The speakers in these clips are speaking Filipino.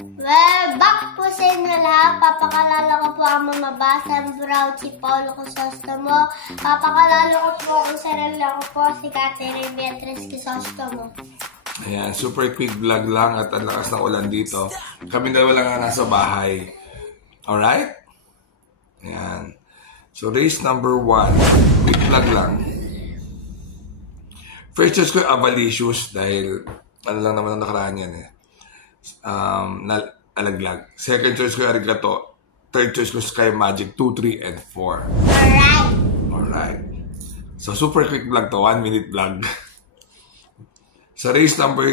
Well, back po sa inyo lahat. Papakalala ko po ang mamabasa ng Brown si Paulo Crisostomo. Papakalala ko po ang sarili ko po si Catherine Beatriz Crisostomo. Ayan, super quick vlog lang at ang lakas ng ulan dito. Kami dalawa lang nga nasa bahay. Alright? Ayan. So, race number 1. Quick vlog lang. First choice ko yung Avalicious dahil ano lang naman ang nakaraan yan eh. Alaglag. Second choice ko yung Arigato. Third choice ko Sky Magic 2, 3, and 4. Alright. So, super quick vlog to. 1 minute vlog. Sa race number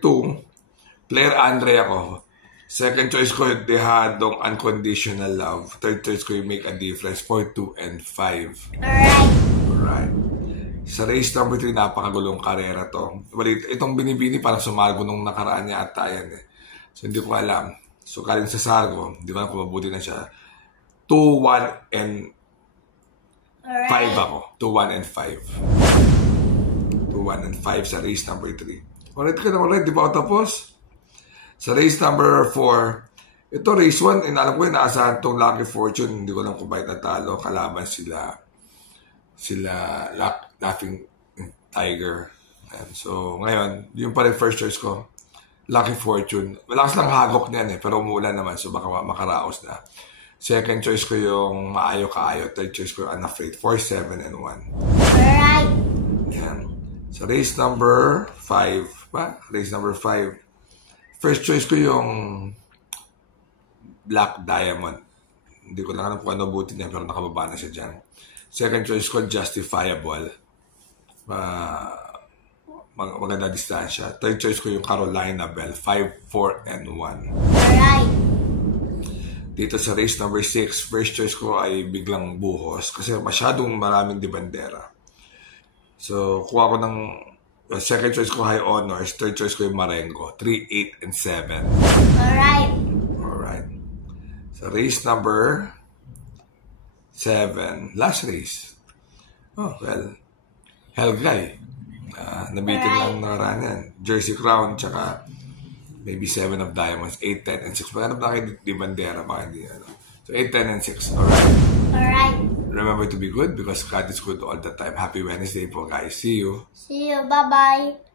2, player Andre ako. Second choice ko yung Dehadong Unconditional Love. Third choice ko yung Make a Difference 4, 2, and 5. Alright. Sa race number 3, napakagulong karera to. Itong binibini parang sumargo nung nakaraan niya ata yan eh. So hindi ko alam. So galing sa Sargo, hindi ko alam kung mabuti na siya. 2, 1, and 5 ako. 2, 1, and 5. 1 and 5 sa race number 3. Alright ka na ulit, di ba ako tapos? Sa race number 4, ito race 1, alam ko yung naasahan itong Lucky Fortune, hindi ko lang kung bakit natalo, kalaban sila Laughing Tiger. And so, ngayon, yung pa rin first choice ko, Lucky Fortune. Malakas lang hagok niyan eh, pero umuulan naman, so baka makaraos na. Second choice ko yung Maayo Kaayo, third choice ko yung Unafraid, 4, 7, and 1. Alright. Yan. So, race number 5. Race number 5. First choice ko yung Black Diamond. Hindi ko lang alam kung ano buti niya, pero nakababa na siya dyan. Second choice ko, Justifiable. Maganda distansya. Third choice ko yung Carolina Bell. 5, 4, and 1. Alright. Dito sa race number 6, first choice ko ay biglang buhos kasi masyadong maraming dibandera. So, kuha ko ng second choice ko High Honors, third choice ko yung Marengo, 3, 8, and 7. Alright. So, race number 7, last race. Oh, well, Helgay. Nabitin lang nakaraan yan. Jersey Crown, tsaka maybe 7 of Diamonds, 8, 10, and 6. Maghanap na kayo di bandera, baka hindi, ano. So, 8, 10, and 6. Alright. Remember to be good because God is good all the time. Happy Wednesday po, guys. See you. See you. Bye-bye.